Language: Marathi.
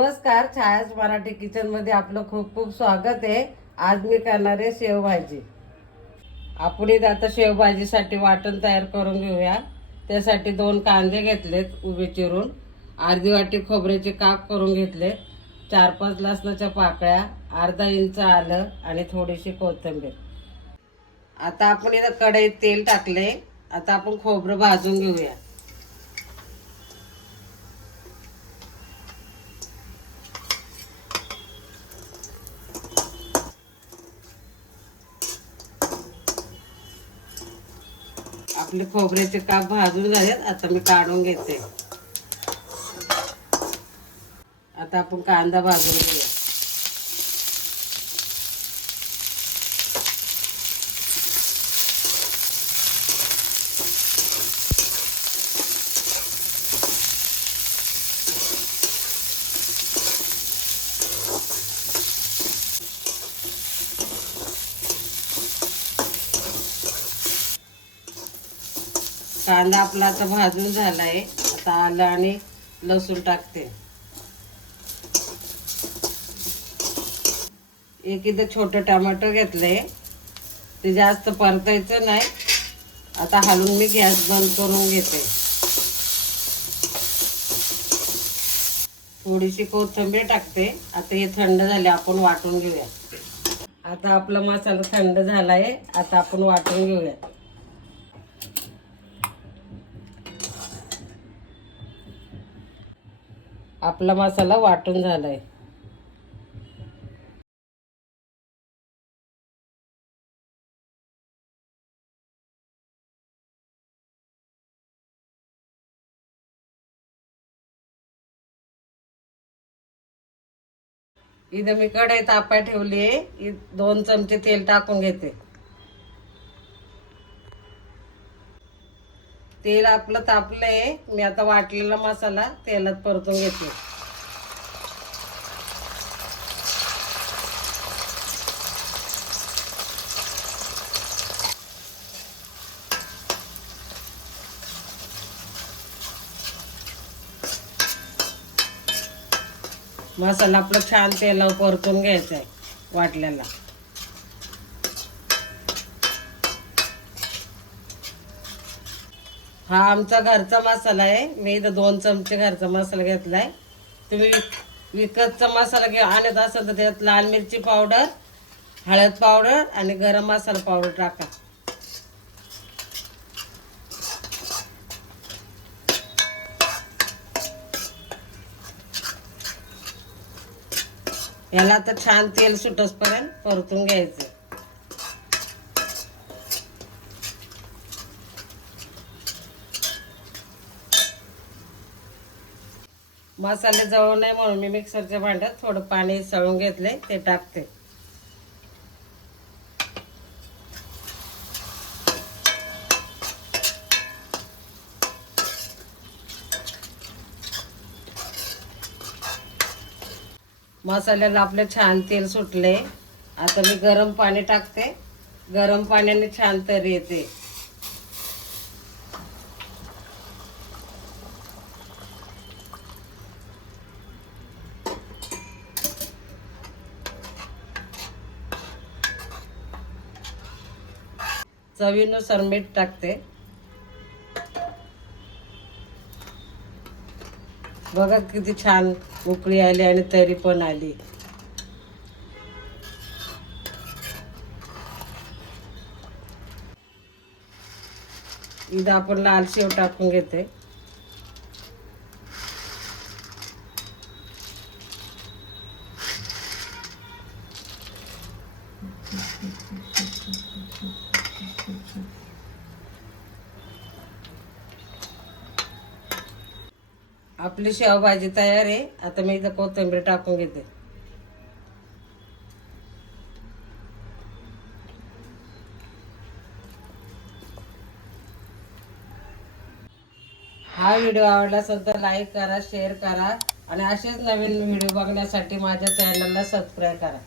नमस्कार, छायाच मराठी किचन मध्ये आपलं खूप खूप स्वागत आहे। आज मी करणार आहे शेवभाजी। आपण इथे आता शेवभाजीसाठी वाटण तयार करून घेऊया। त्यासाठी 2 कांदे घेतलेत उभे चिरून, अर्धी वाटी खोबऱ्याचे काप करून घेतले, 4-5 लसणाच्या पाकळ्या, अर्धा इंच आलं आणि थोडीशी कोथिंबीर। आता आपण इथे कढईत तेल टाकले। आता आपण खोबरं भाजून घेऊया। आपले खोबऱ्याचे काप भाजून झालेत। आता मी काढून घेते। आता आपण कांदा भाजून घेऊया। कांदा आपला आता भाजून झालाय। आता आलं आणि लसूण टाकते। एक इथं छोटं टमाटर घेतलंय, ते जास्त परतायचं नाही। आता हलवून मी गॅस बंद करून घेते। थोडीशी कोथिंबीर टाकते। आता हे थंड झाले, आपण वाटून घेऊया। आता आपला मसाला थंड झालाय। आता आपण वाटून घेऊया। आपला मसाला वाटून झालाय। इथं मी कढई तापाय ठेवली आहे। 2 चमचे तेल टाकून घेते। तेल आपलं तापलंय। मी आता वाटलेला मसाला तेलात परतून घेते। मसाला आपला छान तेलावर परतून घ्यायचा आहे वाटलेला। हा आमचा घरचा मसाला आहे। मी इथं 2 चमचे घरचा मसाला घेतलाय। तुम्ही विकतचा मसाला आणत असाल तर त्यात लाल मिरची पावडर, हळद पावडर आणि गरम मसाला पावडर टाका। याला आता छान तेल सुटसपर्यंत परतून घ्यायचं। मसाले जळू नये म्हणून मी मिक्सरच्या भांड्यात थोडं पाणी सळून घेतले, ते टाकते। मसाल्याला आपले छान तेल सुटले। आता मी गरम पाणी टाकते। गरम पाण्याने छान तरी येते। चवीनुसार मीठ टाकते। बघा किती छान उकळी आली आणि तरी पण आली। इथं आपण लाल शेव टाकून घेते। आपली शेवभाजी तयार आहे। आता मी इथं कोथिंबीर टाकून घेते। हा व्हिडिओ आवडला असेल तर लाईक करा, शेअर करा आणि असेच नवीन व्हिडिओ बघण्यासाठी माझ्या चॅनलला सबस्क्राईब करा।